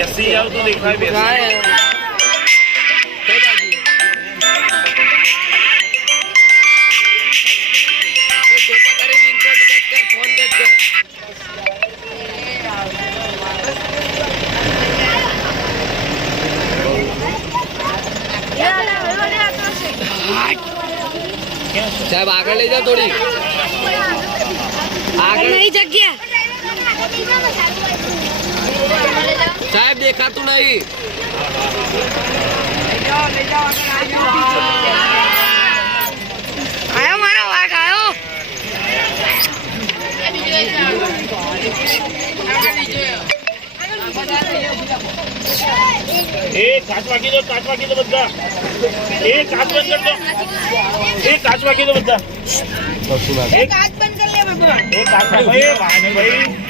બેસી જાવ તો દેખાય બેસી સાહેબ આગળ લઈ જાઓ થોડી આગળ નહીં જગ્યા સાહેબ દેખાતું નહીં આયો મારો વાઘ આયો એ કાચ વાગી દો બધા એ કાચ બંધ કર દો એ કાચ વાગી દો બધા કાચ બંધ કરી લે બાબા એ કાચ ભાઈ